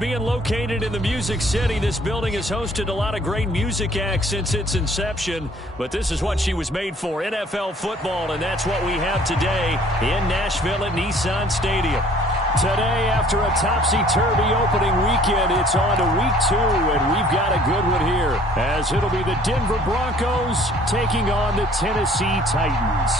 Being located in the Music City, this building has hosted a lot of great music acts since its inception. But this is what she was made for, NFL football, and that's what we have today in Nashville at Nissan Stadium. Today, after a topsy-turvy opening weekend, it's on to week 2, and we've got a good one here, as it'll be the Denver Broncos taking on the Tennessee Titans.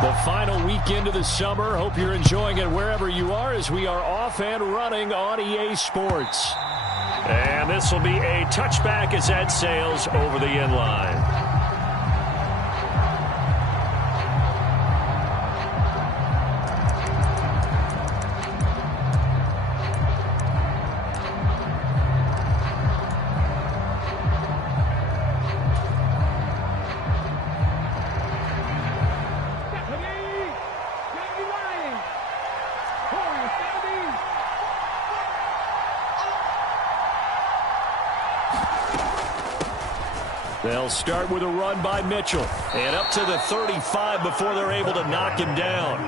The final weekend of the summer. Hope you're enjoying it wherever you are, as we are off and running on EA Sports. And this will be a touchback as that sails over the end line. They'll start with a run by Mitchell. And up to the 35 before they're able to knock him down.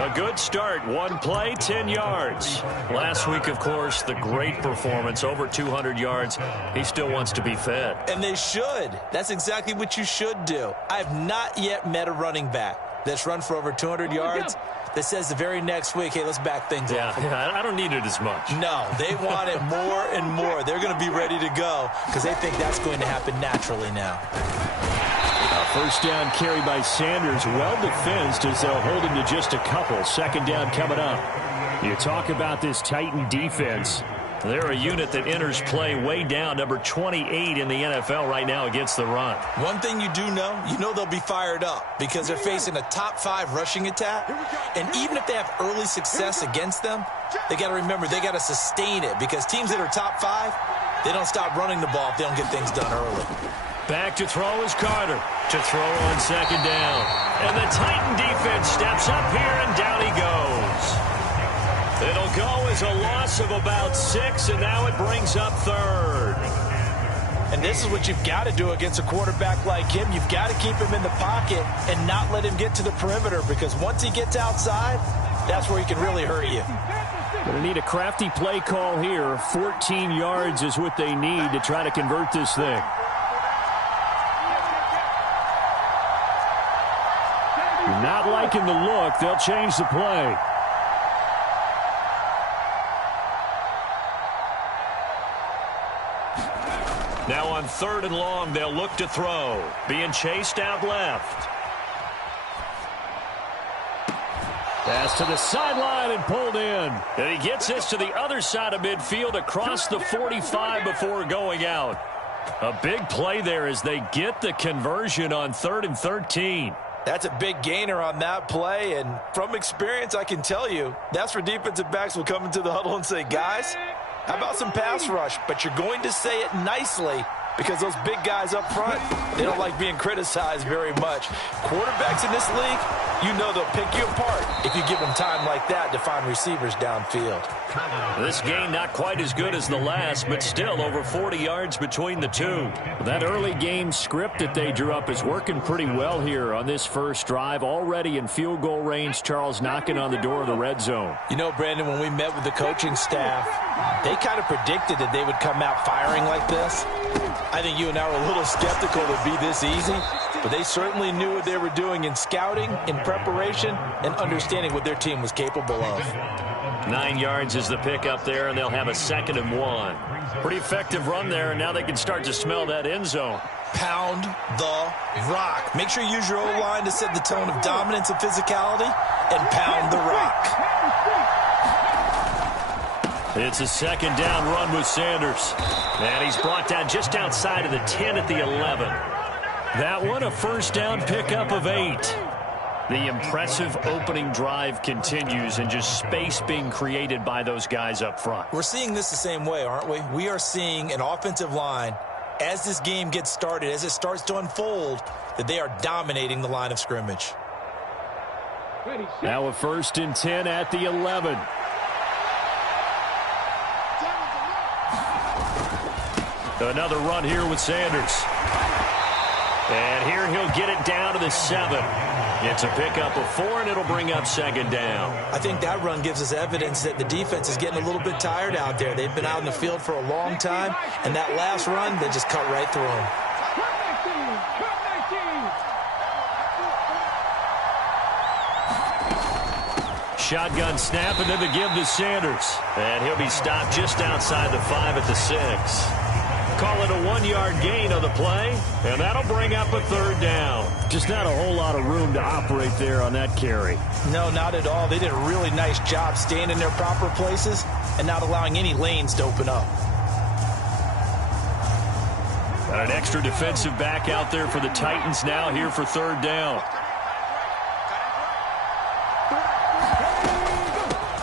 A good start. One play, 10 yards. Last week, of course, the great performance, over 200 yards. He still wants to be fed. And they should. That's exactly what you should do. I have not yet met a running back that's run for over 200 yards that says the very next week, hey, let's back things up. Yeah, I don't need it as much. No, they want it more and more. They're going to be ready to go because they think that's going to happen naturally now. A first down carry by Sanders, well defensed as they'll hold him to just a couple. Second down coming up. You talk about this Titan defense. They're a unit that enters play way down, number 28 in the NFL right now against the run. One thing you know they'll be fired up because they're facing a top 5 rushing attack. And even if they have early success against them, they got to remember they got to sustain it because teams that are top 5, they don't stop running the ball if they don't get things done early. Back to throw is Carter. To throw on second down. And the Titan defense steps up here, and down he goes. It'll go as a loss of about 6, and now it brings up third. And this is what you've got to do against a quarterback like him. You've got to keep him in the pocket and not let him get to the perimeter because once he gets outside, that's where he can really hurt you. Going to need a crafty play call here. 14 yards is what they need to try to convert this thing. Not liking the look. They'll change the play. Now on 3rd and long, they'll look to throw. Being chased out left. Pass to the sideline and pulled in. And he gets this to the other side of midfield across the 45 before going out. A big play there as they get the conversion on 3rd and 13. That's a big gainer on that play, and from experience, I can tell you, that's where defensive backs will come into the huddle and say, guys, how about some pass rush? But you're going to say it nicely because those big guys up front, they don't like being criticized very much. Quarterbacks in this league, you know they'll pick you apart if you give them time like that to find receivers downfield. This game not quite as good as the last, but still over 40 yards between the two. That early game script that they drew up is working pretty well here on this first drive. Already in field goal range, Charles knocking on the door of the red zone. You know, Brandon, when we met with the coaching staff, they kind of predicted that they would come out firing like this. I think you and I were a little skeptical it would be this easy, but they certainly knew what they were doing in scouting, in preparation, and understanding what their team was capable of. 9 yards is the pickup there, and they'll have a 2nd and 1. Pretty effective run there, and now they can start to smell that end zone. Pound the rock. Make sure you use your O-line to set the tone of dominance and physicality, and pound the rock. It's a 2nd down run with Sanders. And he's brought down just outside of the 10 at the 11. That one, a first down pickup of 8. The impressive opening drive continues, and just space being created by those guys up front. We're seeing this the same way, aren't we? We are seeing an offensive line, as this game gets started, as it starts to unfold, that they are dominating the line of scrimmage. Now a 1st and 10 at the 11. Another run here with Sanders. And here he'll get it down to the 7. It's a pickup of 4, and it'll bring up second down. I think that run gives us evidence that the defense is getting a little bit tired out there. They've been out in the field for a long time, and that last run, they just cut right through them. Shotgun snap, and then the give to Sanders. And he'll be stopped just outside the 5 at the 6. Call it a 1-yard gain on the play, and that'll bring up a third down. Just not a whole lot of room to operate there on that carry. No, not at all. They did a really nice job staying in their proper places and not allowing any lanes to open up. Got an extra defensive back out there for the Titans now here for third down.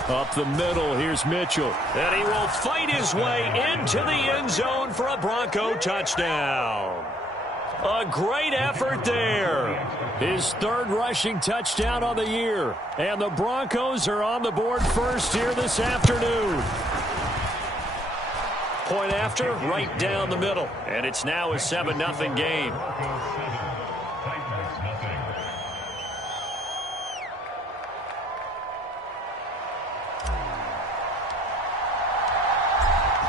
Up the middle, here's Mitchell. And he will fight his way into the end zone for a Bronco touchdown. A great effort there. His third rushing touchdown on the year. And the Broncos are on the board first here this afternoon. Point after, right down the middle. And it's now a 7-0 game.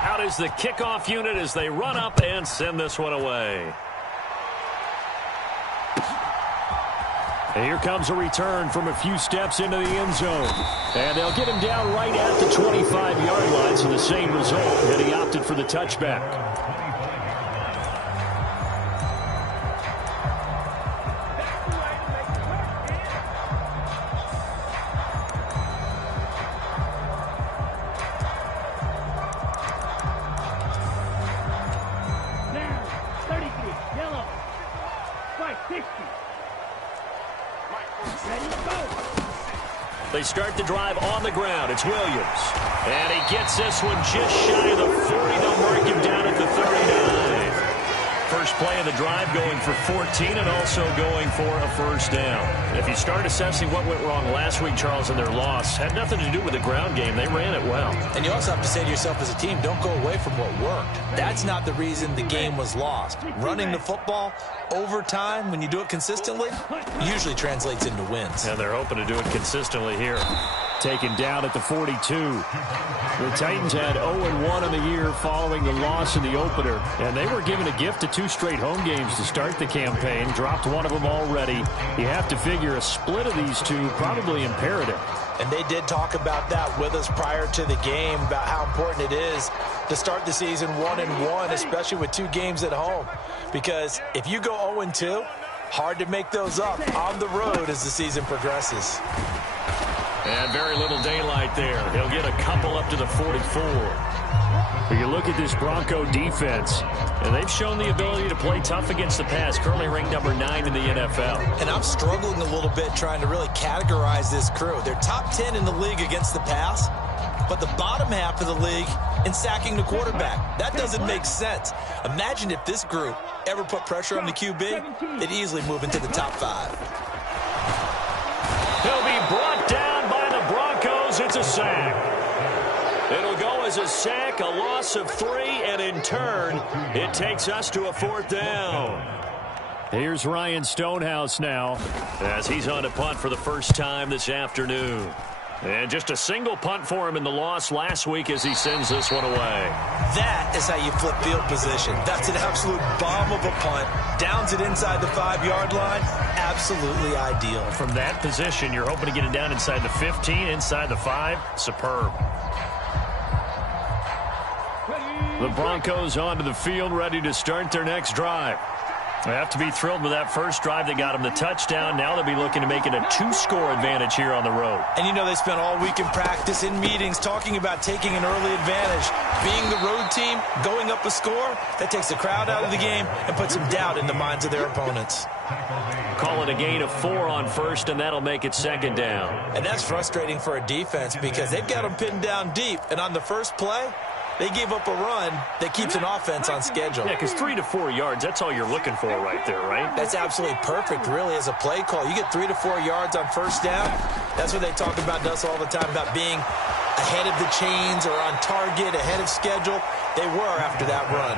Out is the kickoff unit as they run up and send this one away. And here comes a return from a few steps into the end zone. And they'll get him down right at the 25-yard line, so the same result, and he opted for the touchback. They start the drive on the ground. It's Williams. And he gets this one just shy of the 40. They'll mark him down at the 39. First play of the drive going for 14 and also going for a first down. If you start assessing what went wrong last week, Charles, in their loss, had nothing to do with the ground game. They ran it well. And you also have to say to yourself as a team, don't go away from what worked. That's not the reason the game was lost. Running the football over time, when you do it consistently, usually translates into wins. And they're hoping to do it consistently here. Taken down at the 42. The Titans had 0-1 in the year following the loss in the opener. And they were given a gift of 2 straight home games to start the campaign. Dropped one of them already. You have to figure a split of these two probably imperative. And they did talk about that with us prior to the game, about how important it is to start the season 1-1, especially with 2 games at home. Because if you go 0-2, hard to make those up on the road as the season progresses. And very little daylight there. He'll get a couple up to the 44. You look at this Bronco defense, and they've shown the ability to play tough against the pass, currently ranked number 9 in the NFL. And I'm struggling a little bit trying to really categorize this crew. They're top 10 in the league against the pass, but the bottom half of the league in sacking the quarterback. That doesn't make sense. Imagine if this group ever put pressure on the QB, they'd easily move into the top 5. He'll be brought down by the Broncos. It's a sack. It'll go as a sack, a loss of 3, and in turn, it takes us to a 4th down. Here's Ryan Stonehouse now as he's on to punt for the first time this afternoon. And just a single punt for him in the loss last week as he sends this one away. That is how you flip field position. That's an absolute bomb of a punt. Downs it inside the 5-yard line. Absolutely ideal. From that position, you're hoping to get it down inside the 15, inside the 5. Superb. The Broncos onto the field, ready to start their next drive. They have to be thrilled with that first drive that got them the touchdown. Now they'll be looking to make it a 2-score advantage here on the road. And you know they spent all week in practice, in meetings, talking about taking an early advantage. Being the road team, going up a score, that takes the crowd out of the game and puts some doubt in the minds of their opponents. Call it a gain of 4 on first, and that'll make it second down. And that's frustrating for a defense because they've got them pinned down deep. And on the first play, they gave up a run that keeps an offense on schedule. Yeah, because 3 to 4 yards, that's all you're looking for right there, right? That's absolutely perfect, really, as a play call. You get 3 to 4 yards on first down. That's what they talk about to us all the time, about being ahead of the chains or on target, ahead of schedule. They were after that run.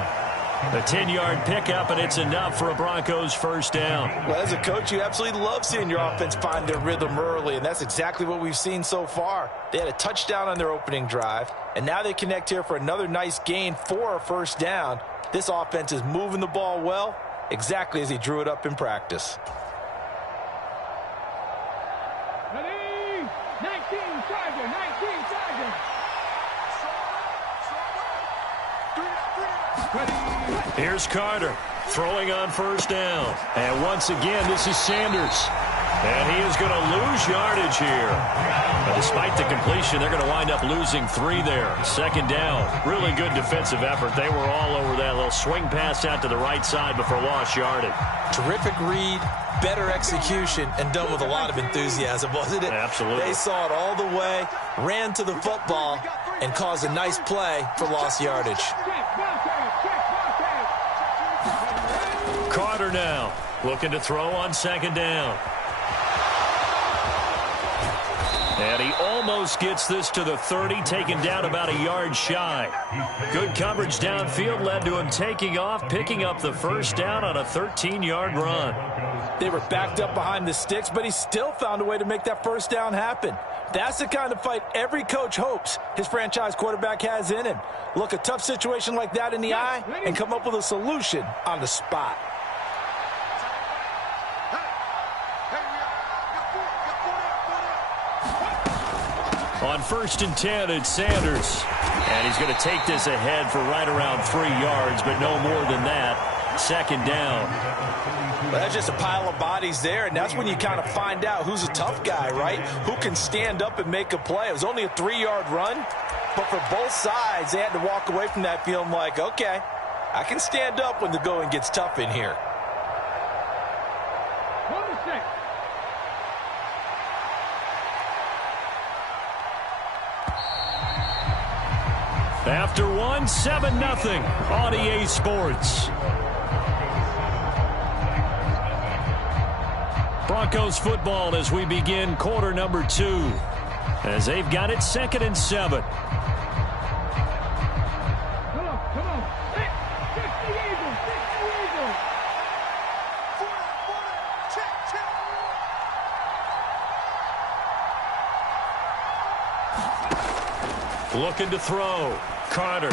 A 10-yard pickup, and it's enough for a Broncos first down. Well, as a coach, you absolutely love seeing your offense find their rhythm early, and that's exactly what we've seen so far. They had a touchdown on their opening drive, and now they connect here for another nice gain for a first down. This offense is moving the ball well, exactly as he drew it up in practice. Ready? 19 Charger, 19 Charger. Here's Carter throwing on first down. And once again, this is Sanders. And he is going to lose yardage here. But despite the completion, they're going to wind up losing 3 there. Second down. Really good defensive effort. They were all over that little swing pass out to the right side before lost yardage. Terrific read, better execution, and done with a lot of enthusiasm, wasn't it? Absolutely. They saw it all the way, ran to the football, and caused a nice play for lost yardage. Carter now looking to throw on second down. And he almost gets this to the 30, taken down about a yard shy. Good coverage downfield led to him taking off, picking up the first down on a 13-yard run. They were backed up behind the sticks, but he still found a way to make that first down happen. That's the kind of fight every coach hopes his franchise quarterback has in him. Look a tough situation like that in the eye and come up with a solution on the spot. On first and 10, it's Sanders. And he's going to take this ahead for right around 3 yards, but no more than that. Second down. Well, that's just a pile of bodies there, and that's when you kind of find out who's a tough guy, right? Who can stand up and make a play. It was only a 3-yard run, but for both sides, they had to walk away from that feeling like, okay, I can stand up when the going gets tough in here. After one, 7-0 on EA Sports. Broncos football as we begin quarter number 2. As they've got it 2nd and 7. Come on. Fix the Eagles. Looking to throw. Carter.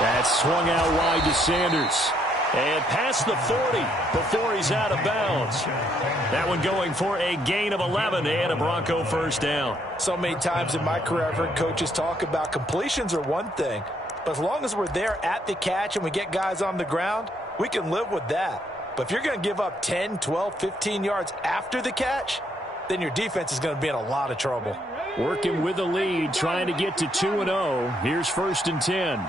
That's swung out wide to Sanders. And past the 40 before he's out of bounds. That one going for a gain of 11 and a Bronco first down. So many times in my career I've heard coaches talk about completions are one thing, but as long as we're there at the catch and we get guys on the ground, we can live with that. But if you're going to give up 10, 12, 15 yards after the catch, then your defense is going to be in a lot of trouble. Working with the lead, trying to get to 2-0. Here's first and 10.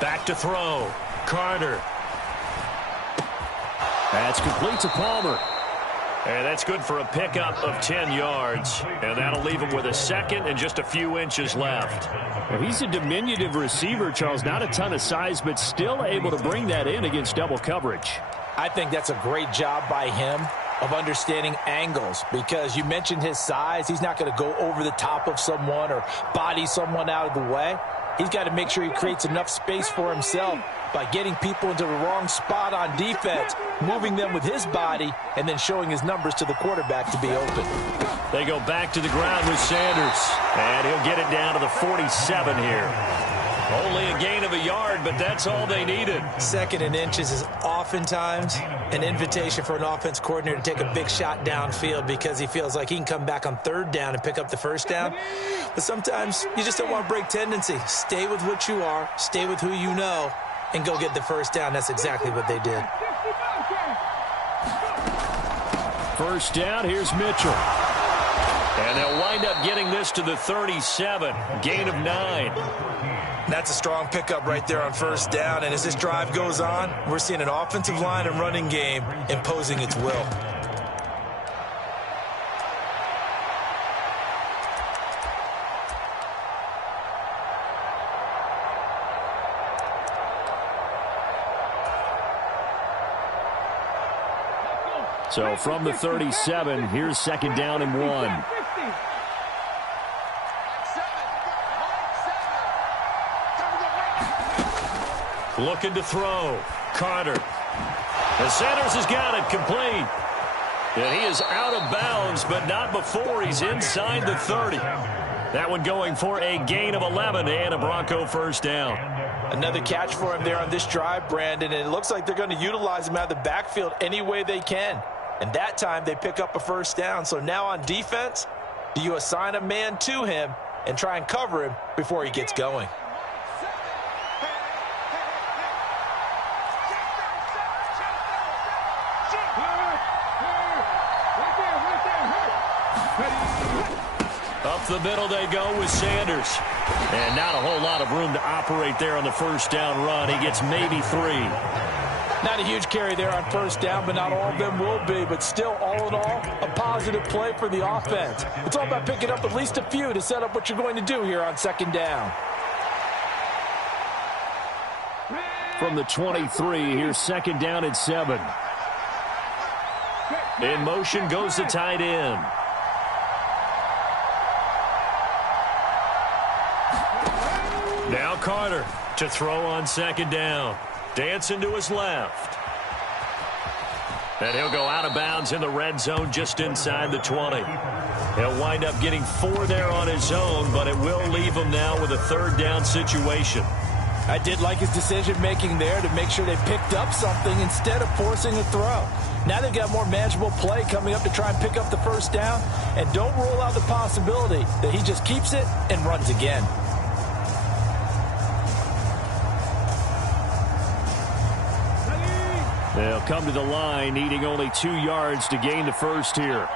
Back to throw. Carter. That's complete to Palmer. And that's good for a pickup of 10 yards. And that'll leave him with a second and just a few inches left. Well, he's a diminutive receiver, Charles. Not a ton of size, but still able to bring that in against double coverage. I think that's a great job by him of understanding angles, because you mentioned his size. He's not going to go over the top of someone or body someone out of the way. He's got to make sure he creates enough space for himself by getting people into the wrong spot on defense, moving them with his body, and then showing his numbers to the quarterback to be open. They go back to the ground with Sanders, and he'll get it down to the 47 here. Only a gain of a yard, but that's all they needed. 2nd and inches is oftentimes an invitation for an offense coordinator to take a big shot downfield because he feels like he can come back on 3rd down and pick up the first down. But sometimes you just don't want to break tendency. Stay with what you are, stay with who you know, and go get the first down. That's exactly what they did. First down, here's Mitchell. And they'll wind up getting this to the 37, gain of 9. That's a strong pickup right there on first down, and as this drive goes on, we're seeing an offensive line and running game imposing its will. So from the 37, here's second down and 1. Looking to throw. Carter. And Sanders has got it complete. And he is out of bounds, but not before he's inside the 30. That one going for a gain of 11 and a Bronco first down. Another catch for him there on this drive, Brandon, and it looks like they're going to utilize him out of the backfield any way they can. And that time they pick up a first down. So now on defense, do you assign a man to him and try and cover him before he gets going? Up the middle they go with Sanders. And not a whole lot of room to operate there on the first down run. He gets maybe 3. Not a huge carry there on first down, but not all of them will be. But still, all in all, a positive play for the offense. It's all about picking up at least a few to set up what you're going to do here on second down. From the 23, here's second down and 7. In motion goes the tight end. Now Carter to throw on second down. Dancing to his left. And he'll go out of bounds in the red zone just inside the 20. He'll wind up getting 4 there on his own, but it will leave him now with a third down situation. I did like his decision-making there to make sure they picked up something instead of forcing a throw. Now they've got more manageable play coming up to try and pick up the first down, and don't rule out the possibility that he just keeps it and runs again. They'll come to the line, needing only 2 yards to gain the first here.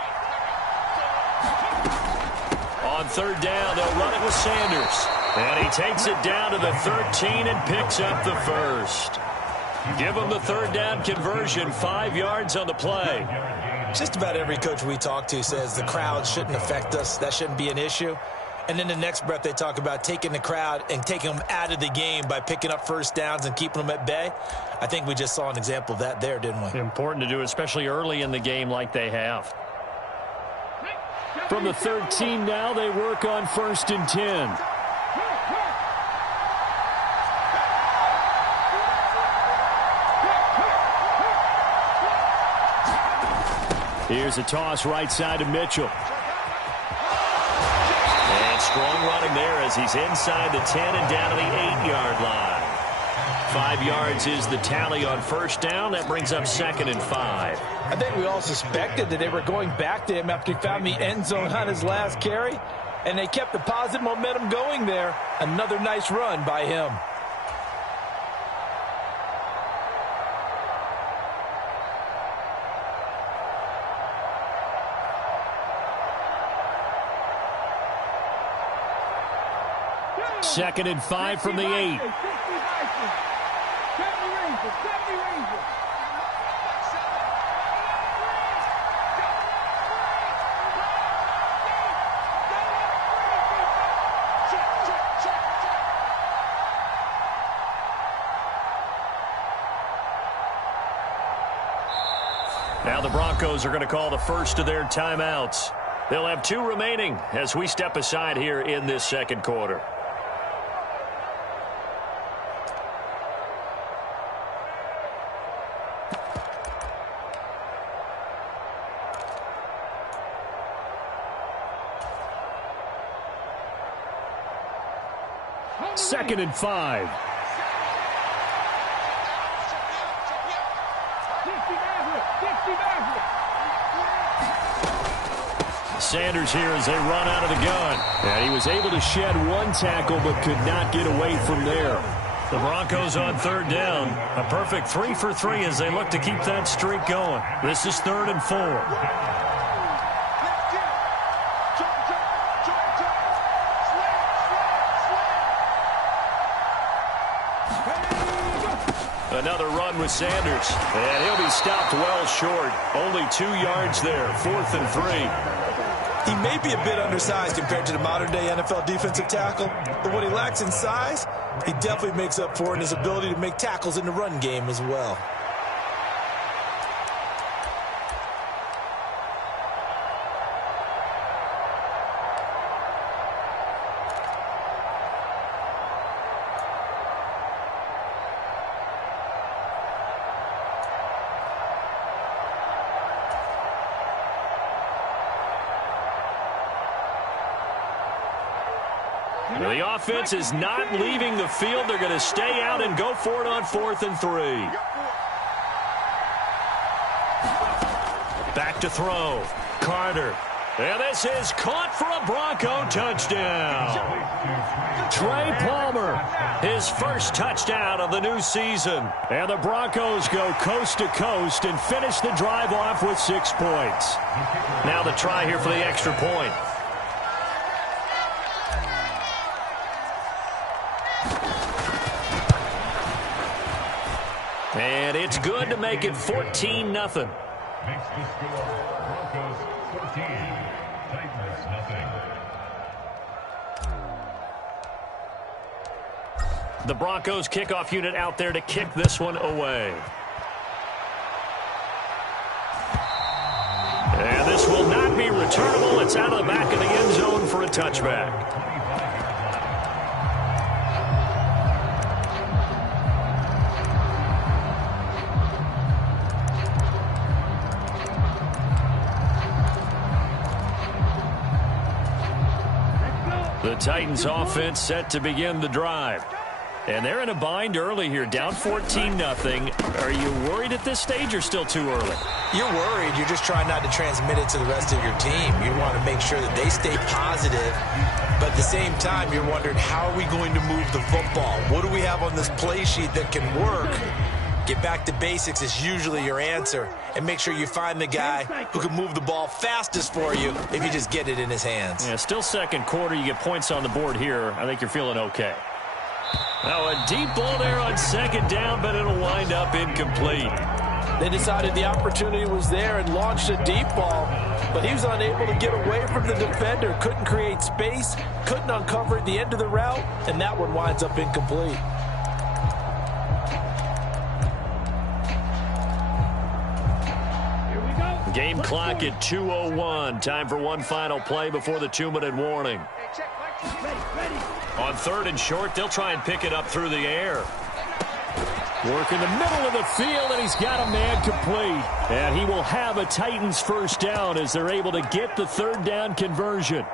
On third down, they'll run it with Sanders. And he takes it down to the 13 and picks up the first. Give him the third down conversion, 5 yards on the play. Just about every coach we talk to says the crowd shouldn't affect us. That shouldn't be an issue. And then the next breath they talk about taking the crowd and taking them out of the game by picking up first downs and keeping them at bay. I think we just saw an example of that there, didn't we? Important to do, especially early in the game like they have. From the 13 now, they work on 1st and 10. Here's a toss right side to Mitchell. And strong running there as he's inside the 10 and down to the 8-yard line. 5 yards is the tally on first down. That brings up 2nd and 5. I think we all suspected that they were going back to him after he found the end zone on his last carry. And they kept the positive momentum going there. Another nice run by him. Second and 5 from the 8. Now the Broncos are going to call the first of their timeouts. They'll have 2 remaining as we step aside here in this second quarter. Second and 5. Sanders here as they run out of the gun. And he was able to shed 1 tackle but could not get away from there. The Broncos on third down. A perfect 3 for 3 as they look to keep that streak going. This is 3rd and 4. Another run with Sanders. And he'll be stopped well short. Only 2 yards there. 4th and 3. He may be a bit undersized compared to the modern-day NFL defensive tackle, but what he lacks in size, he definitely makes up for in his ability to make tackles in the run game as well. The offense is not leaving the field. They're going to stay out and go for it on 4th and 3. Back to throw. Carter. And this is caught for a Bronco touchdown. Trey Palmer, his first touchdown of the new season. And the Broncos go coast to coast and finish the drive off with 6 points. Now the try here for the extra point. And it's good to make it 14-0. Makes the score Broncos 14, Titans nothing. The Broncos kickoff unit out there to kick this one away. And this will not be returnable. It's out of the back of the end zone for a touchback. The Titans offense set to begin the drive. And they're in a bind early here, down 14-0. Are you worried at this stage or still too early? You're worried. You're just trying not to transmit it to the rest of your team. You want to make sure that they stay positive. But at the same time, you're wondering, how are we going to move the football? What do we have on this play sheet that can work? Get back to basics is usually your answer. And make sure you find the guy who can move the ball fastest for you if you just get it in his hands. Yeah, still second quarter. You get points on the board here. I think you're feeling okay. Now a deep ball there on second down, but it'll wind up incomplete. They decided the opportunity was there and launched a deep ball, but he was unable to get away from the defender, couldn't create space, couldn't uncover the end of the route, and that one winds up incomplete. Game clock at 2:01. Time for one final play before the 2-minute warning. On 3rd and short, they'll try and pick it up through the air. Work in the middle of the field, and he's got a man complete. And he will have a Titans first down as they're able to get the 3rd down conversion.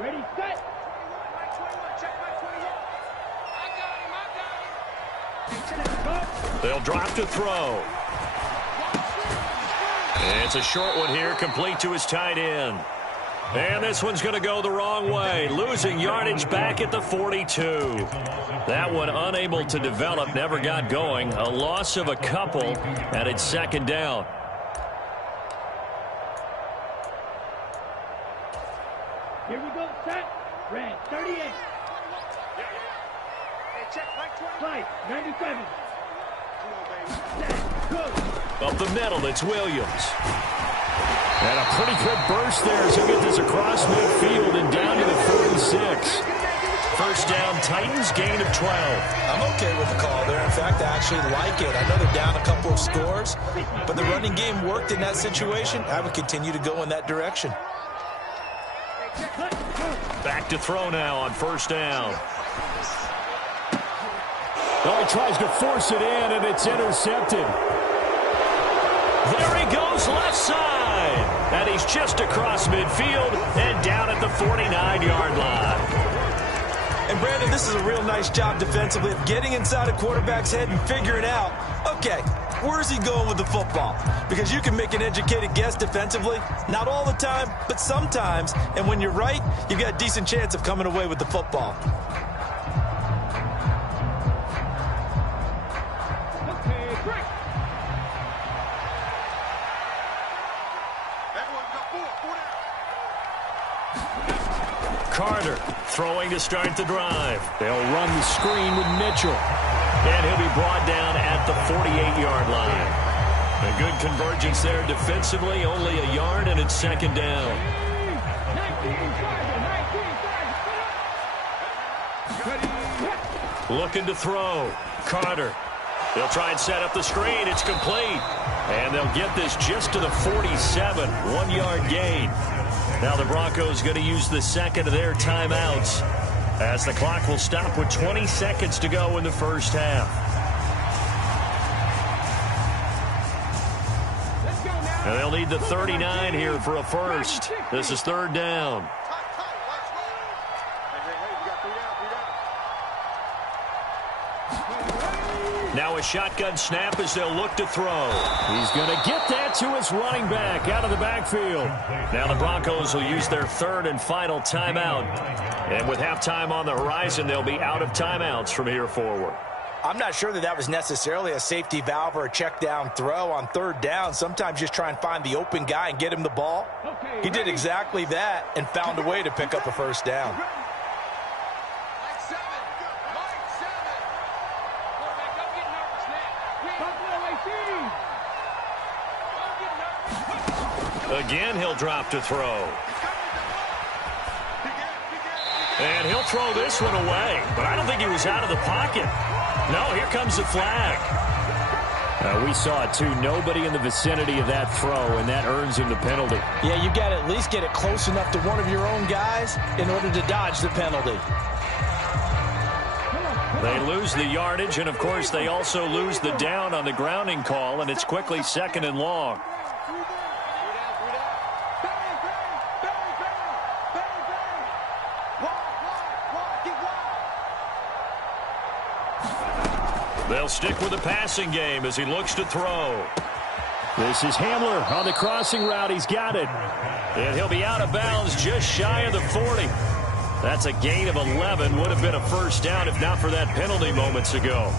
Ready, set. They'll drop to throw. It's a short one here, complete to his tight end. And this one's going to go the wrong way, losing yardage back at the 42. That one unable to develop, never got going. A loss of a couple, and it's 2nd down. Here we go, set. Red, 38. Fight, 97. Set, go. Up the middle, it's Williams. And a pretty good burst there as he'll get this across midfield and down to the 46. First down, Titans, gain of 12. I'm okay with the call there. In fact, I actually like it. I know they're down a couple of scores, but the running game worked in that situation. I would continue to go in that direction. Back to throw now on 1st down. Oh, he tries to force it in, and it's intercepted. There he goes, left side. And he's just across midfield and down at the 49-yard line. And, Brandon, this is a real nice job defensively of getting inside a quarterback's head and figuring out, okay, where's he going with the football? Because you can make an educated guess defensively. Not all the time, but sometimes. And when you're right, you've got a decent chance of coming away with the football. Carter throwing to start the drive. They'll run the screen with Mitchell. And he'll be brought down at the 48-yard line. A good convergence there defensively, only a yard, and it's 2nd down. Looking to throw. Carter. They'll try and set up the screen. It's complete. And they'll get this just to the 47. 1-yard gain. Now the Broncos going to use the 2nd of their timeouts as the clock will stop with 20 seconds to go in the first half. And they'll need the 39 here for a first. This is third down. Now a shotgun snap as they'll look to throw. He's going to get that to his running back out of the backfield. Now the Broncos will use their third and final timeout. And with halftime on the horizon, they'll be out of timeouts from here forward. I'm not sure that was necessarily a safety valve or a check down throw on third down. Sometimes just try and find the open guy and get him the ball. He did exactly that and found a way to pick up a first down. Again, he'll drop to throw. And he'll throw this one away. But I don't think he was out of the pocket. No, here comes the flag. We saw it, too. Nobody in the vicinity of that throw, and that earns him the penalty. Yeah, you got to at least get it close enough to one of your own guys in order to dodge the penalty. They lose the yardage, and, of course, they also lose the down on the grounding call, and it's quickly second and long. They'll stick with the passing game as he looks to throw. This is Hamler on the crossing route. He's got it. And he'll be out of bounds just shy of the 40. That's a gain of 11. Would have been a first down if not for that penalty moments ago.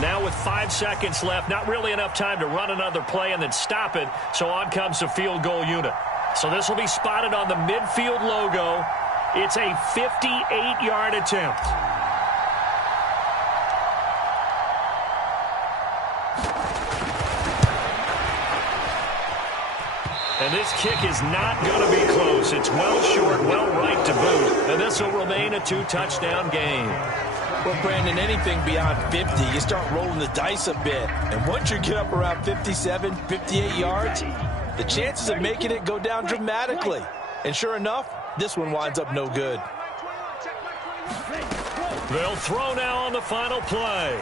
Now with 5 seconds left, not really enough time to run another play and then stop it. So on comes the field goal unit. So this will be spotted on the midfield logo. It's a 58-yard attempt. And this kick is not going to be close. It's well short, well right to boot. And this will remain a 2-touchdown game. Well, Brandon, anything beyond 50, you start rolling the dice a bit. And once you get up around 57, 58 yards, the chances of making it go down dramatically. And sure enough, this one winds up no good. They'll throw now on the final play.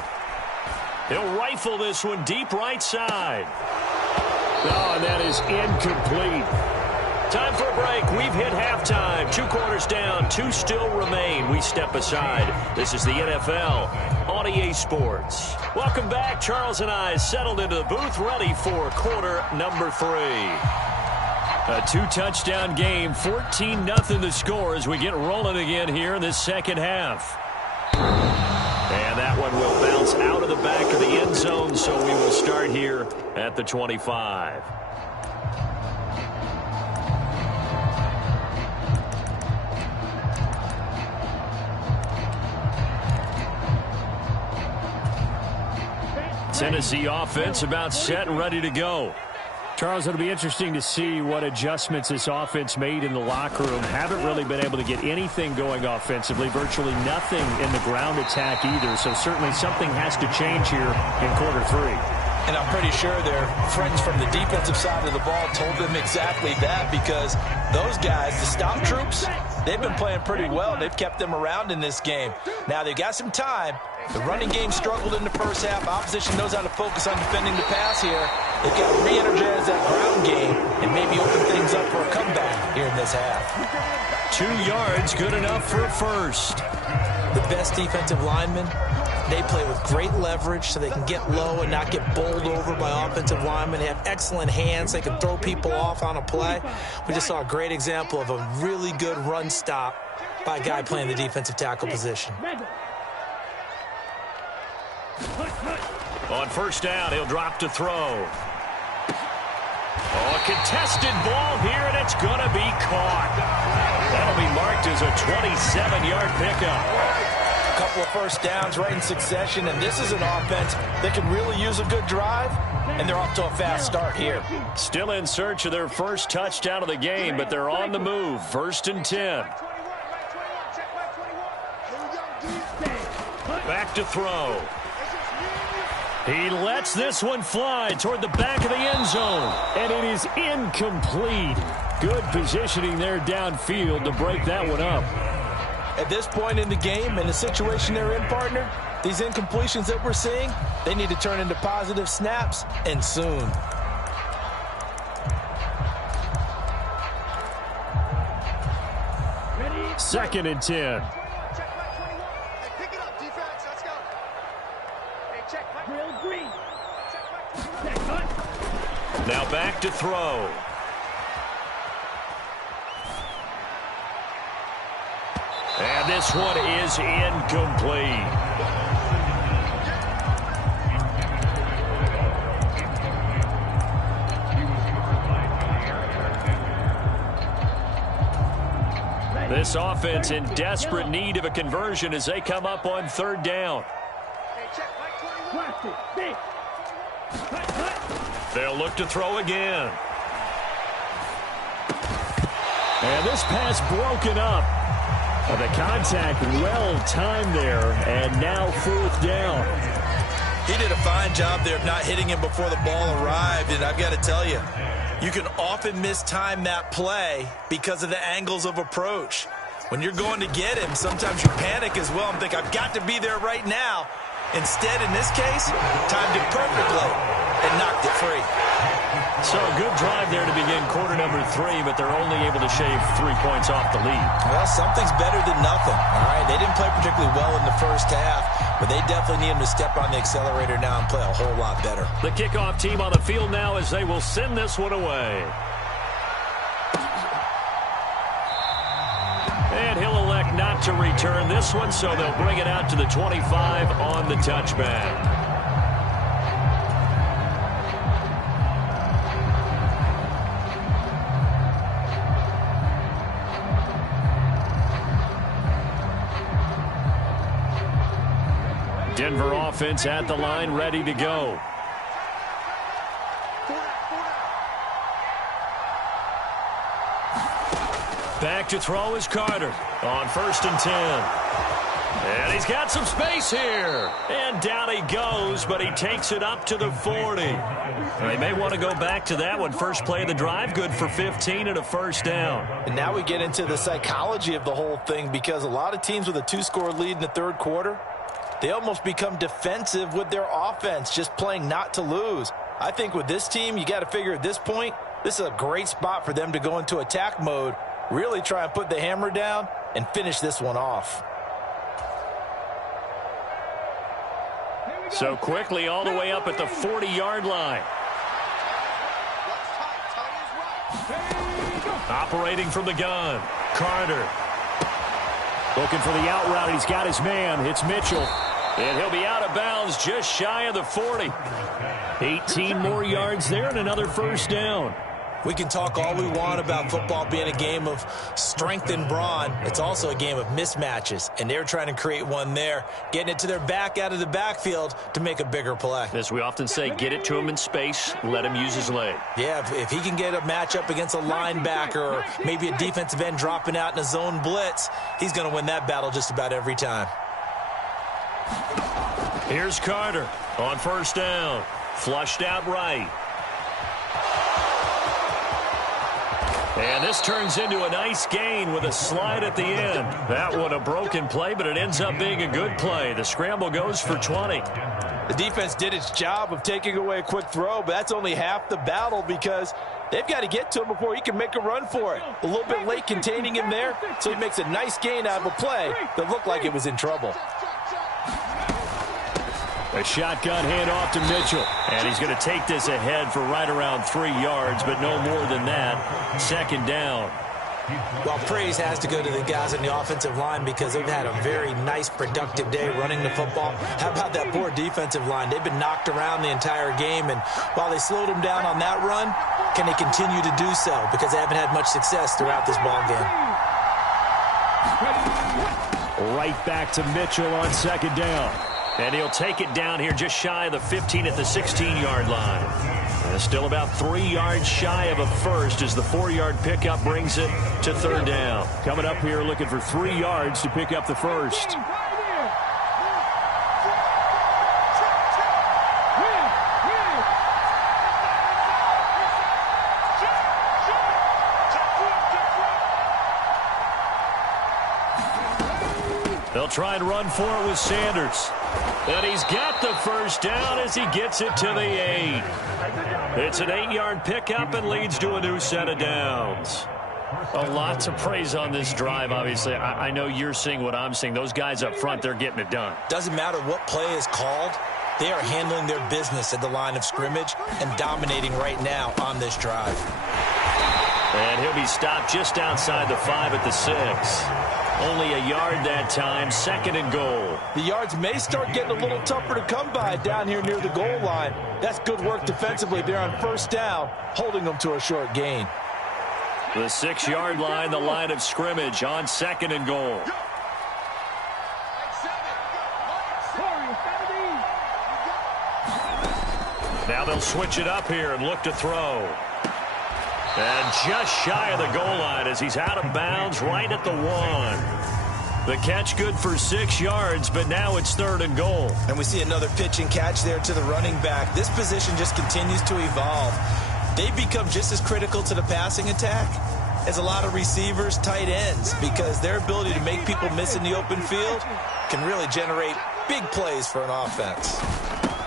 He'll rifle this one deep right side. Oh, and that is incomplete. Time for a break. We've hit halftime. 2 quarters down. 2 still remain. We step aside. This is the NFL on EA Sports. Welcome back. Charles and I settled into the booth, ready for quarter number 3. A 2-touchdown game. 14-0 the score as we get rolling again here in this second half. And that one will bounce out of the back of the end zone, so we will start here at the 25. Tennessee offense about set and ready to go. Charles, it'll be interesting to see what adjustments this offense made in the locker room. Haven't really been able to get anything going offensively, virtually nothing in the ground attack either. So certainly something has to change here in quarter 3. And I'm pretty sure their friends from the defensive side of the ball told them exactly that, because those guys, the stop troops, they've been playing pretty well. They've kept them around in this game. Now they've got some time. The running game struggled in the first half. Opposition knows how to focus on defending the pass here. They've got to re-energize that ground game and maybe open things up for a comeback here in this half. 2 yards, good enough for a first. The best defensive linemen, they play with great leverage so they can get low and not get bowled over by offensive linemen. They have excellent hands. They can throw people off on a play. We just saw a great example of a really good run stop by a guy playing the defensive tackle position. On first down, he'll drop to throw. Oh, a contested ball here, and it's going to be caught. That'll be marked as a 27-yard pickup. A couple of first downs right in succession, and this is an offense that can really use a good drive, and they're off to a fast start here. Still in search of their first touchdown of the game, but they're on the move. 1st and 10. Back to throw. He lets this one fly toward the back of the end zone, and it is incomplete. Good positioning there downfield to break that one up. At this point in the game and the situation they're in, partner, these incompletions that we're seeing, they need to turn into positive snaps, and soon. Second and 10. Now back to throw. And this one is incomplete. This offense in desperate need of a conversion as they come up on third down. They'll look to throw again. And this pass broken up. The contact well timed there, and now fourth down. He did a fine job there of not hitting him before the ball arrived, and I've got to tell you, you can often mistime that play because of the angles of approach. When you're going to get him, sometimes you panic as well and think, I've got to be there right now. Instead, in this case, timed it perfectly and knocked it free. So a good drive there to begin quarter number 3, but they're only able to shave 3 points off the lead. Well, something's better than nothing, all right? They didn't play particularly well in the first half, but they definitely need him to step on the accelerator now and play a whole lot better. The kickoff team on the field now as they will send this one away. And he'll elect not to return this one, so they'll bring it out to the 25 on the touchback. Denver offense at the line, ready to go. Back to throw is Carter on 1st and 10. And he's got some space here. And down he goes, but he takes it up to the 40. They may want to go back to that one. First play of the drive, good for 15 and a first down. And now we get into the psychology of the whole thing, because a lot of teams with a 2-score lead in the third quarter, they almost become defensive with their offense, just playing not to lose. I think with this team, you got to figure at this point, this is a great spot for them to go into attack mode, really try and put the hammer down and finish this one off. So quickly all the way up at the 40-yard line. Operating from the gun, Carter. Looking for the out route. He's got his man. It's Mitchell. And he'll be out of bounds just shy of the 40. 18 more yards there and another first down. We can talk all we want about football being a game of strength and brawn. It's also a game of mismatches, and they're trying to create one there, getting it to their back out of the backfield to make a bigger play. As we often say, get it to him in space, let him use his leg. Yeah, if he can get a matchup against a linebacker or maybe a defensive end dropping out in a zone blitz, he's going to win that battle just about every time. Here's Carter on first down. Flushed out right. And this turns into a nice gain with a slide at the end. That one a broken play, but it ends up being a good play. The scramble goes for 20. The defense did its job of taking away a quick throw, but that's only half the battle because they've got to get to him before he can make a run for it. A little bit late containing him there, so he makes a nice gain out of a play that looked like it was in trouble. A shotgun handoff to Mitchell. And he's going to take this ahead for right around 3 yards, but no more than that. Second down. Well, praise has to go to the guys on the offensive line because they've had a very nice, productive day running the football. How about that poor defensive line? They've been knocked around the entire game, and while they slowed them down on that run, can they continue to do so? Because they haven't had much success throughout this ball game. Right back to Mitchell on second down. And he'll take it down here just shy of the 15 at the 16-yard line. And still about 3 yards shy of a first as the 4-yard pickup brings it to third down. Coming up here looking for 3 yards to pick up the first. They'll try and run for it with Sanders. And he's got the first down as he gets it to the 8. It's an 8-yard pickup and leads to a new set of downs. A lot to praise on this drive, obviously. I know you're seeing what I'm seeing. Those guys up front, they're getting it done. Doesn't matter what play is called. They are handling their business at the line of scrimmage and dominating right now on this drive. And he'll be stopped just outside the 5 at the 6. Only a yard that time, 2nd and goal. The yards may start getting a little tougher to come by down here near the goal line. That's good work defensively. They're on first down, holding them to a short gain. The 6-yard line, the line of scrimmage on 2nd and goal. Now they'll switch it up here and look to throw. And just shy of the goal line as he's out of bounds right at the 1. The catch good for 6 yards, but now it's 3rd and goal. And we see another pitch and catch there to the running back. This position just continues to evolve. They become just as critical to the passing attack as a lot of receivers, tight ends, because their ability to make people miss in the open field can really generate big plays for an offense.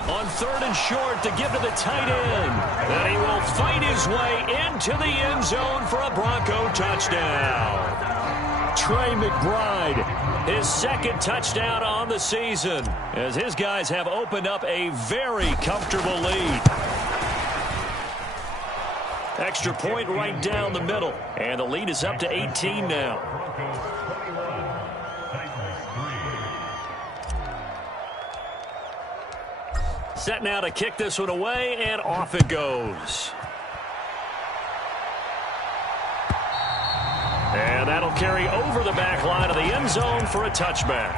On 3rd and short to give to the tight end. And he will fight his way into the end zone for a Bronco touchdown. Trey McBride, his 2nd touchdown on the season, as his guys have opened up a very comfortable lead. Extra point right down the middle. And the lead is up to 18 now. Set now to kick this one away, and off it goes. And that'll carry over the back line of the end zone for a touchback.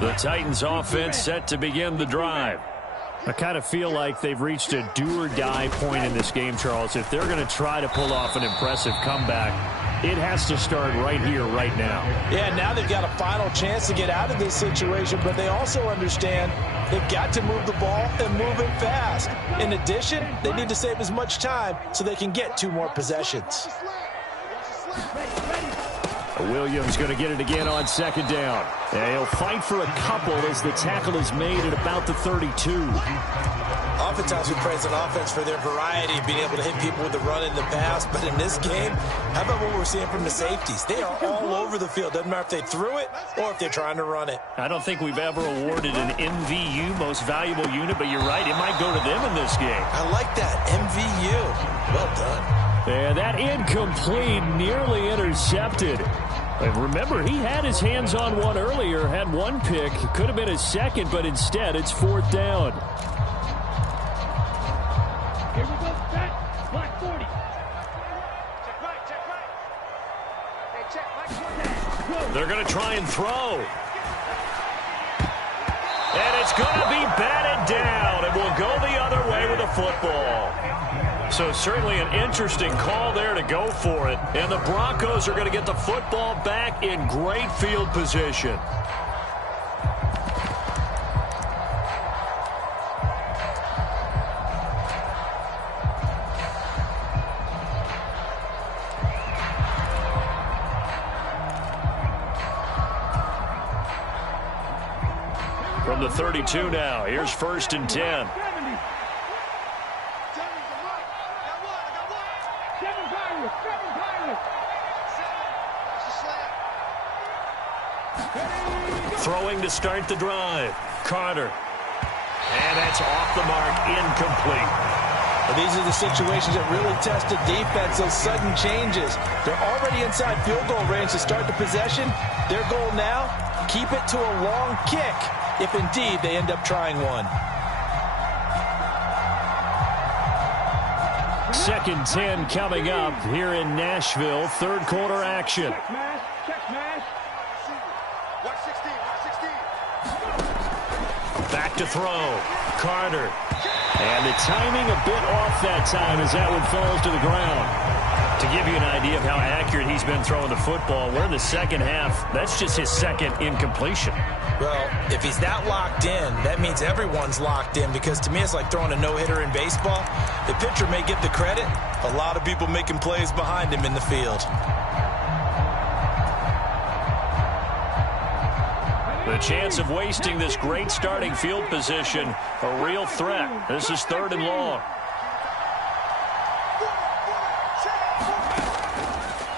The Titans offense set to begin the drive. I kind of feel like they've reached a do-or-die point in this game, Charles. If they're going to try to pull off an impressive comeback, it has to start right here, right now. Yeah, now they've got a final chance to get out of this situation, but they also understand they've got to move the ball and move it fast. In addition, they need to save as much time so they can get 2 more possessions. Williams going to get it again on 2nd down. And he'll fight for a couple as the tackle is made at about the 32. Oftentimes we praise an offense for their variety, being able to hit people with the run and the pass. But in this game, how about what we're seeing from the safeties? They are all over the field. Doesn't matter if they threw it or if they're trying to run it. I don't think we've ever awarded an MVU, most valuable unit, but you're right, it might go to them in this game. I like that, MVU. Well done. And that incomplete, nearly intercepted. And remember, he had his hands on one earlier, had one pick. It could have been his 2nd, but instead it's 4th down. Here we go, set, block 40. Check right. They're going to try and throw. And it's going to be batted down, and will go the other way with the football. So certainly an interesting call there to go for it. And the Broncos are going to get the football back in great field position. From the 32 now, here's 1st and 10. Throwing to start the drive. Carter. And that's off the mark, incomplete. Well, these are the situations that really test the defense, those sudden changes. They're already inside field goal range to start the possession. Their goal now, keep it to a long kick, if indeed they end up trying one. 2nd 10 coming up here in Nashville. 3rd quarter action. Back to throw. Carter. And the timing a bit off that time as that one falls to the ground. To give you an idea of how accurate he's been throwing the football, we're in the second half. That's just his second incompletion. Well, if he's that locked in, that means everyone's locked in, because to me it's like throwing a no-hitter in baseball. The pitcher may get the credit. A lot of people making plays behind him in the field. The chance of wasting this great starting field position, a real threat. This is 3rd and long.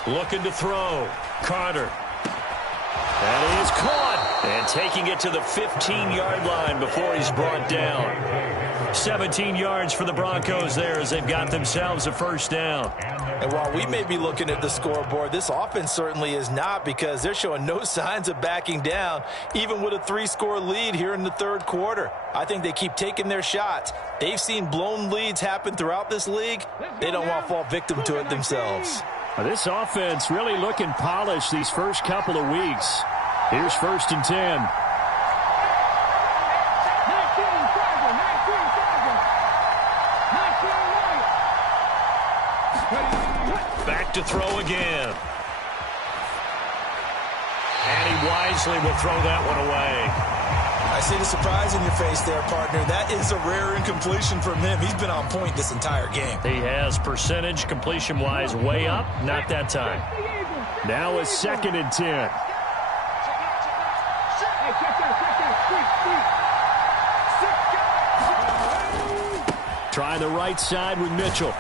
Looking to throw. Carter. That is caught. And taking it to the 15-yard line before he's brought down. 17 yards for the Broncos there as they've got themselves a first down. And while we may be looking at the scoreboard, this offense certainly is not, because they're showing no signs of backing down, even with a 3-score lead here in the 3rd quarter. I think they keep taking their shots. They've seen blown leads happen throughout this league. They don't want to fall victim to it themselves. This offense really looking polished these first couple of weeks. Here's 1st and 10. Back to throw again. And he wisely will throw that one away. I see the surprise in your face there, partner. That is a rare incompletion from him. He's been on point this entire game. He has percentage completion-wise way up. Not that time. Now a 2nd and 10. Try the right side with Mitchell.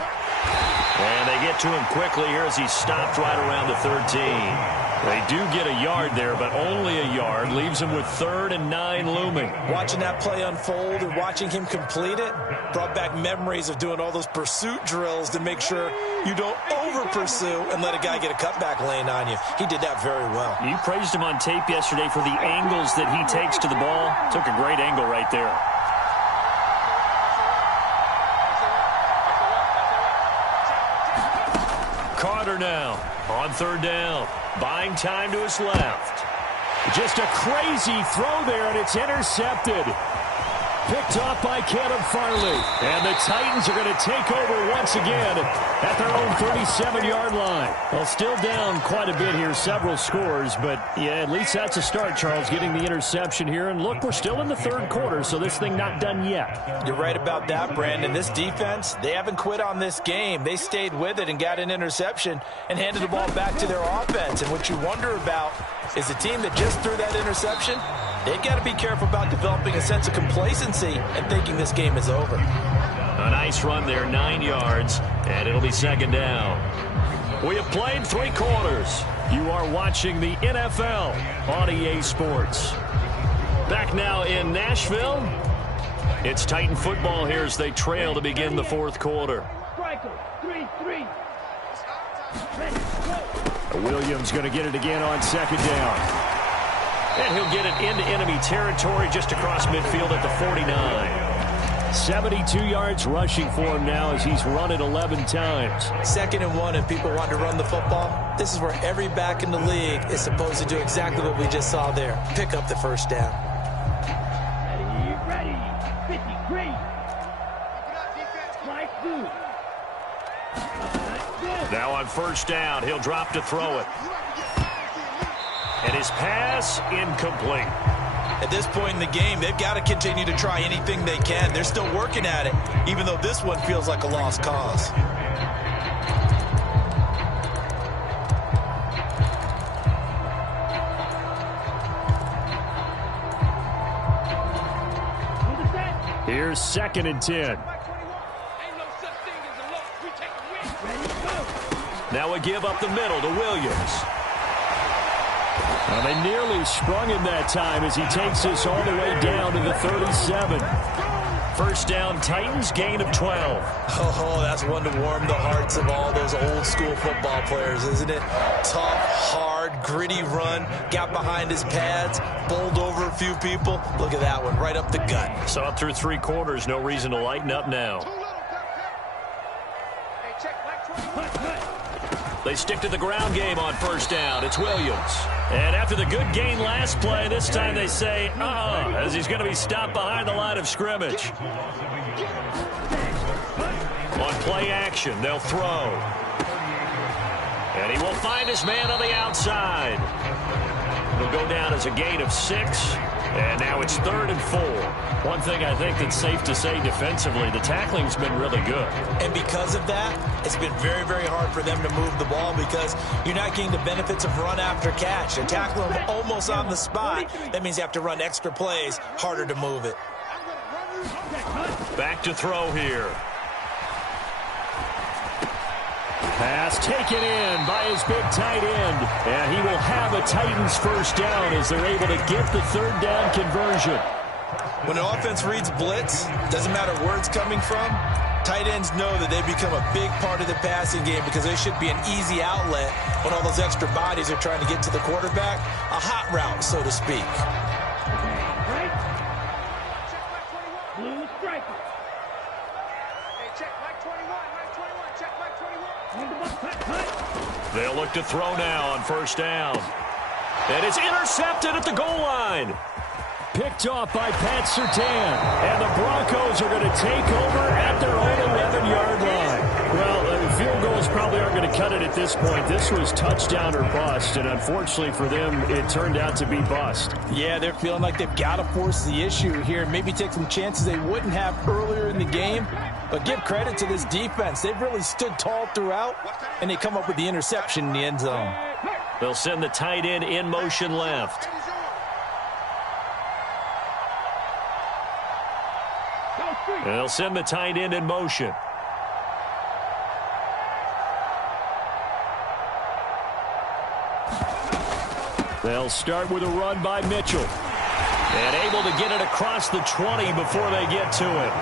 And they get to him quickly here as he stopped right around the 13. They do get a yard there, but only a yard. Leaves him with 3rd and 9 looming. Watching that play unfold and watching him complete it brought back memories of doing all those pursuit drills to make sure you don't over-pursue and let a guy get a cutback lane on you. He did that very well. You praised him on tape yesterday for the angles that he takes to the ball. Took a great angle right there. Carter now on 3rd down. Buying time to his left. Just a crazy throw there, and it's intercepted. Picked off by Caleb Farley. And the Titans are going to take over once again at their own 37-yard line. Well, still down quite a bit here, several scores. But, yeah, at least that's a start, Charles, getting the interception here. And, look, we're still in the 3rd quarter, so this thing not done yet. You're right about that, Brandon. This defense, they haven't quit on this game. They stayed with it and got an interception and handed the ball back to their offense. And what you wonder about is the team that just threw that interception, they've got to be careful about developing a sense of complacency and thinking this game is over. A nice run there, 9 yards, and it'll be 2nd down. We have played 3 quarters. You are watching the NFL on EA Sports. Back now in Nashville. It's Titan football here as they trail to begin the 4th quarter. Williams going to get it again on 2nd down. And he'll get it into enemy territory just across midfield at the 49. 72 yards rushing for him now as he's run it 11 times. 2nd and 1, and people want to run the football. This is where every back in the league is supposed to do exactly what we just saw there. Pick up the 1st down. Ready. 53. Like good. Now on 1st down, he'll drop to throw it. And his pass incomplete. At this point in the game, they've got to continue to try anything they can. They're still working at it, even though this one feels like a lost cause. Here's 2nd and 10. Now a give up the middle to Williams. Well, they nearly sprung him that time as he takes this all the way down to the 37. 1st down, Titans, gain of 12. Oh, that's one to warm the hearts of all those old school football players, isn't it? Tough, hard, gritty run, got behind his pads, bowled over a few people. Look at that one, right up the gut. Saw it through 3 quarters, no reason to lighten up now. They stick to the ground game on 1st down. It's Williams. And after the good gain last play, this time they say, as he's going to be stopped behind the line of scrimmage. On play action, they'll throw. And he will find his man on the outside. It'll go down as a gain of 6. And now it's 3rd and 4. One thing I think that's safe to say defensively, the tackling's been really good. And because of that, it's been very, very hard for them to move the ball because you're not getting the benefits of run after catch. They're tackling them almost on the spot. That means you have to run extra plays, harder to move it. Back to throw here. Pass taken in by his big tight end. And he will have a Titans first down as they're able to get the 3rd down conversion. When the offense reads blitz, doesn't matter where it's coming from, tight ends know that they become a big part of the passing game because they should be an easy outlet when all those extra bodies are trying to get to the quarterback. A hot route, so to speak. Blue striker. They'll look to throw now on first down. And it's intercepted at the goal line. Picked off by Pat Surtain. And the Broncos are going to take over at their own 11-yard line. Well, field goals probably aren't going to cut it at this point. This was touchdown or bust, and unfortunately for them, it turned out to be bust. Yeah, they're feeling like they've got to force the issue here, maybe take some chances they wouldn't have earlier in the game. But give credit to this defense. They've really stood tall throughout, and they come up with the interception in the end zone. They'll send the tight end in motion left. They'll send the tight end in motion. They'll start with a run by Mitchell. And able to get it across the 20 before they get to it.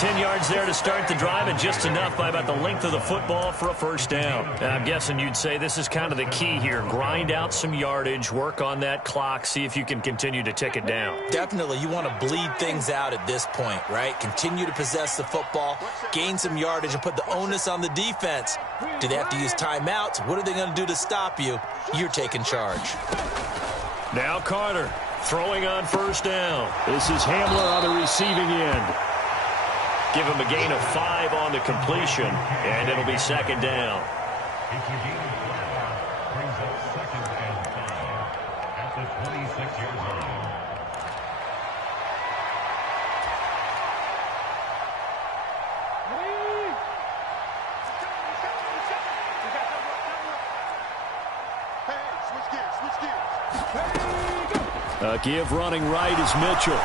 10 yards there to start the drive, and just enough by about the length of the football for a first down. And I'm guessing you'd say this is kind of the key here. Grind out some yardage, work on that clock, see if you can continue to tick it down. Definitely, you want to bleed things out at this point, right? Continue to possess the football, gain some yardage, and put the onus on the defense. Do they have to use timeouts? What are they going to do to stop you? You're taking charge. Now Carter. Throwing on first down. This is Hamler on the receiving end. Give him a gain of 5 on the completion, and it'll be 2nd down. It's a gain of 5. Brings up 2nd and 5 at the 26-yard line. Give running right is Mitchell.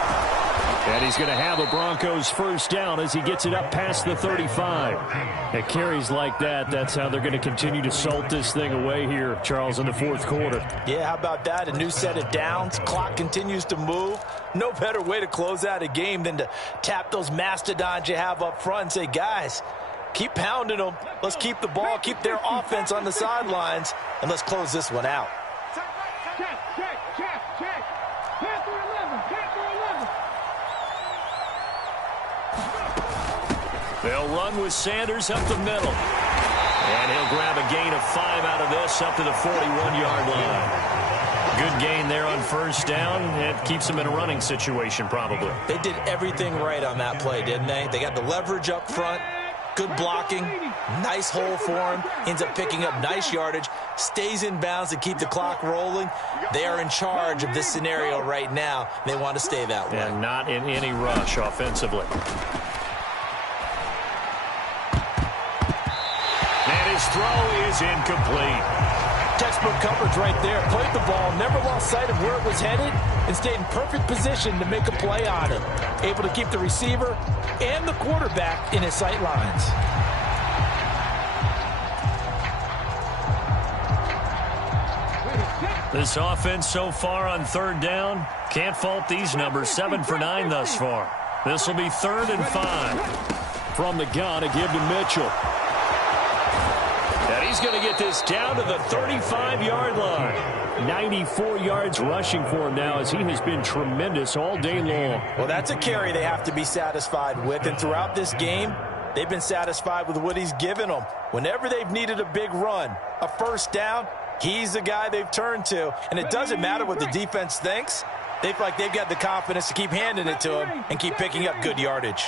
And he's going to have a Broncos first down as he gets it up past the 35. It carries like that. That's how they're going to continue to salt this thing away here, Charles, in the 4th quarter. Yeah, how about that? A new set of downs. Clock continues to move. No better way to close out a game than to tap those mastodons you have up front and say, guys, keep pounding them. Let's keep the ball, keep their offense on the sidelines, and let's close this one out. Check. Panther 11. They'll run with Sanders up the middle. And he'll grab a gain of 5 out of this up to the 41-yard line. Good gain there on first down. It keeps them in a running situation probably. They did everything right on that play, didn't they? They got the leverage up front. Good blocking, nice hole for him, ends up picking up nice yardage, stays in bounds to keep the clock rolling. They are in charge of this scenario right now. They want to stay that way. And not in any rush offensively. And his throw is incomplete. Textbook coverage right there. Played the ball, never lost sight of where it was headed, and stayed in perfect position to make a play on it. Able to keep the receiver and the quarterback in his sight lines. This offense so far on 3rd down, can't fault these numbers. 7 for 9 thus far. This will be 3rd and 5. From the gun, a give to Mitchell. And he's going to get this down to the 35-yard line. 94 yards rushing for him now as he has been tremendous all day long. Well, that's a carry they have to be satisfied with. And throughout this game, they've been satisfied with what he's given them. Whenever they've needed a big run, a first down, he's the guy they've turned to. And it doesn't matter what the defense thinks. They feel like they've got the confidence to keep handing it to him and keep picking up good yardage.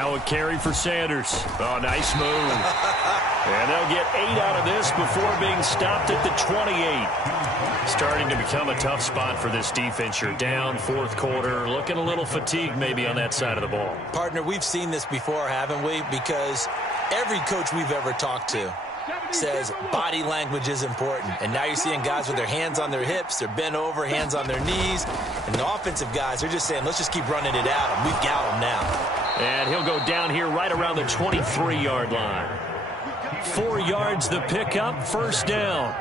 Now a carry for Sanders. Oh, nice move. And they'll get 8 out of this before being stopped at the 28. Starting to become a tough spot for this defense. You're down fourth quarter, looking a little fatigued maybe on that side of the ball. Partner, we've seen this before, haven't we? Because every coach we've ever talked to says body language is important. And now you're seeing guys with their hands on their hips, they're bent over, hands on their knees. And the offensive guys, they're just saying, let's just keep running it at them. We've got them now. And he'll go down here right around the 23-yard line. 4 yards the pickup, first down.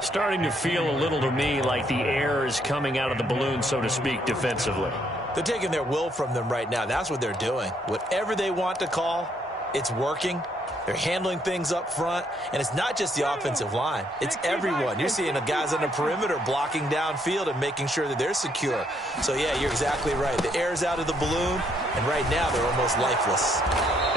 Starting to feel a little to me like the air is coming out of the balloon, so to speak, defensively. They're taking their will from them right now. That's what they're doing. Whatever they want to call, it's working. They're handling things up front, and it's not just the offensive line. It's everyone. You're seeing the guys on the perimeter blocking downfield and making sure that they're secure. So, yeah, you're exactly right. The air's out of the balloon, and right now they're almost lifeless.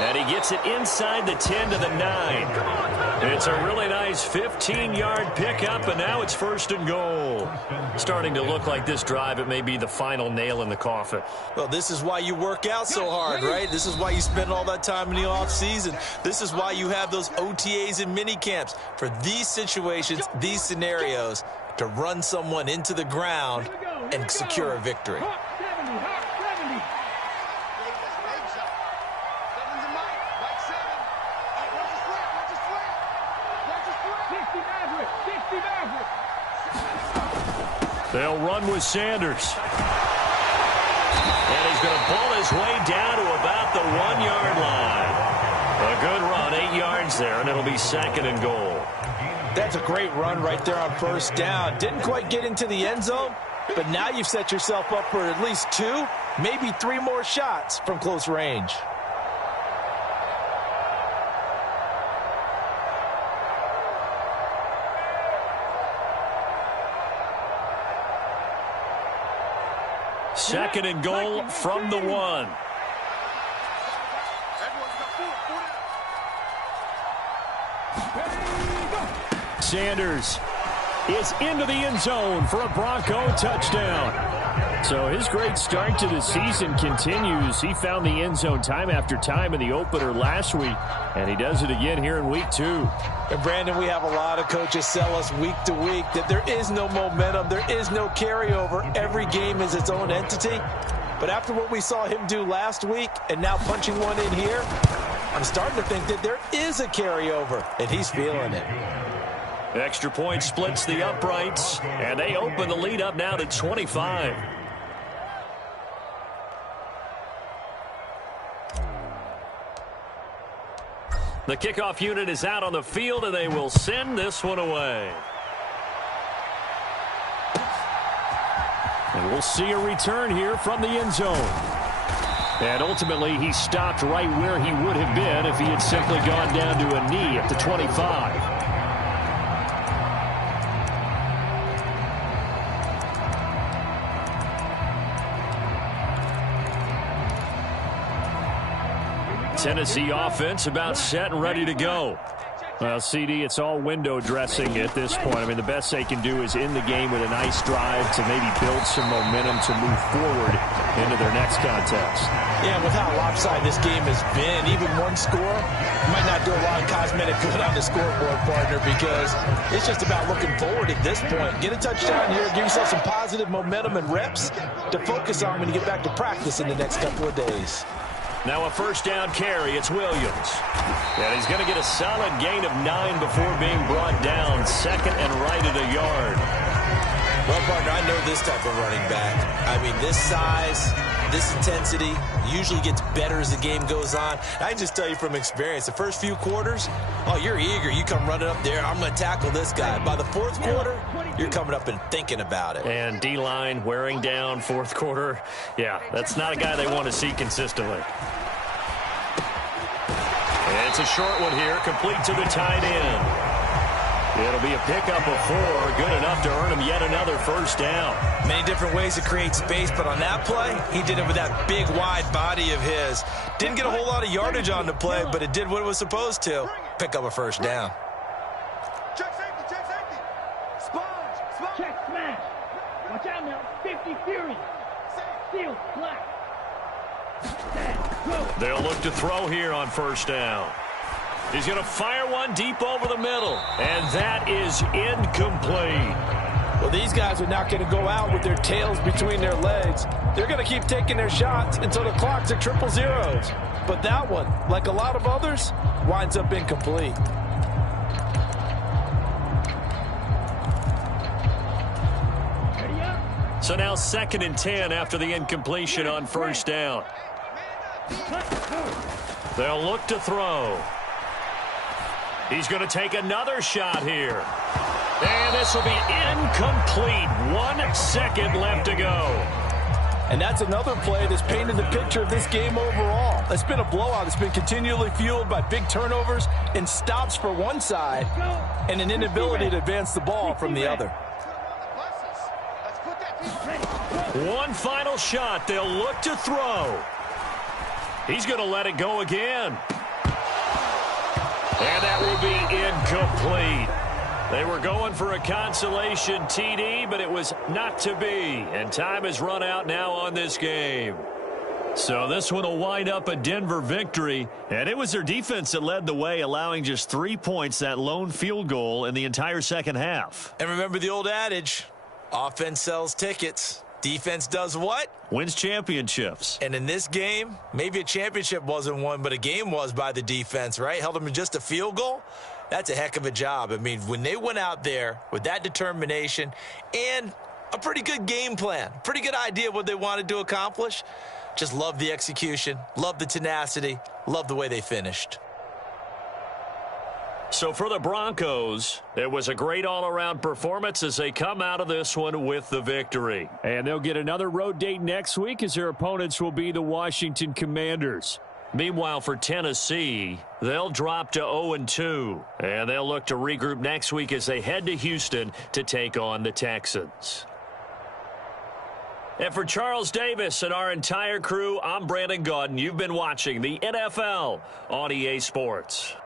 And he gets it inside the 10 to the 9. It's a really nice 15-yard pickup, and now it's first and goal. Starting to look like this drive, it may be the final nail in the coffin. Well, this is why you work out so hard, right? This is why you spend all that time in the offseason. This is why you have those OTAs and mini camps for these situations, these scenarios, to run someone into the ground and secure a victory. They'll run with Sanders. And he's going to pull his way down to about the 1-yard line. A good run, 8 yards there, and it'll be second and goal. That's a great run right there on first down. Didn't quite get into the end zone, but now you've set yourself up for at least 2, maybe 3 more shots from close range. Second and goal from the 1. Sanders is into the end zone for a Bronco touchdown. So his great start to the season continues. He found the end zone time after time in the opener last week, and he does it again here in week 2. And Brandon, we have a lot of coaches sell us week to week that there is no momentum, there is no carryover. Every game is its own entity. But after what we saw him do last week and now punching one in here, I'm starting to think that there is a carryover, and he's feeling it. Extra point splits the uprights, and they open the lead up now to 25. The kickoff unit is out on the field, and they will send this one away. And we'll see a return here from the end zone. And ultimately, he stopped right where he would have been if he had simply gone down to a knee at the 25. Tennessee offense about set and ready to go. Well, CD, it's all window dressing at this point. I mean, the best they can do is end the game with a nice drive to maybe build some momentum to move forward into their next contest. Yeah, with how lopsided this game has been, even one score might not do a lot of cosmetic good on the scoreboard, partner, because it's just about looking forward at this point. Get a touchdown here, give yourself some positive momentum and reps to focus on when you get back to practice in the next couple of days. Now a first down carry. It's Williams. And he's going to get a solid gain of 9 before being brought down. Second and right at a yard. Well, partner, I know this type of running back. I mean, this size, this intensity usually gets better as the game goes on. I can just tell you from experience, the first few quarters, oh, you're eager. You come running up there, I'm going to tackle this guy. By the fourth quarter, you're coming up and thinking about it. And D-line wearing down fourth quarter. Yeah, that's not a guy they want to see consistently. It's a short one here, complete to the tight end. It'll be a pickup of 4, good enough to earn him yet another first down. Many different ways to create space, but on that play, he did it with that big, wide body of his. Didn't get a whole lot of yardage on the play, but it did what it was supposed to. Pick up a first down. Check safety, check safety. Sponge. Check smash. Watch out now, 50 Fury. Seal, black. Set. They'll look to throw here on first down. He's going to fire one deep over the middle, and that is incomplete. Well, these guys are not going to go out with their tails between their legs. They're going to keep taking their shots until the clock's at 000. But that one, like a lot of others, winds up incomplete. So now 2nd and 10 after the incompletion on first down. They'll look to throw. He's going to take another shot here. And this will be incomplete. 1 second left to go. And that's another play that's painted the picture of this game overall. It's been a blowout. It's been continually fueled by big turnovers and stops for one side and an inability to advance the ball from the other. One final shot. They'll look to throw. He's going to let it go again. And that will be incomplete. They were going for a consolation TD, but it was not to be. And time has run out now on this game. So this one will wind up a Denver victory. And it was their defense that led the way, allowing just 3 points, that lone field goal in the entire second half. And remember the old adage, offense sells tickets. Defense does what? Wins championships. And in this game, maybe a championship wasn't won, but a game was by the defense, right? Held them to just a field goal. That's a heck of a job. I mean, when they went out there with that determination and a pretty good game plan, pretty good idea what they wanted to accomplish, just love the execution, love the tenacity, love the way they finished. So for the Broncos, it was a great all-around performance as they come out of this one with the victory. And they'll get another road date next week as their opponents will be the Washington Commanders. Meanwhile, for Tennessee, they'll drop to 0-2. And they'll look to regroup next week as they head to Houston to take on the Texans. And for Charles Davis and our entire crew, I'm Brandon Gaudin. You've been watching the NFL on EA Sports.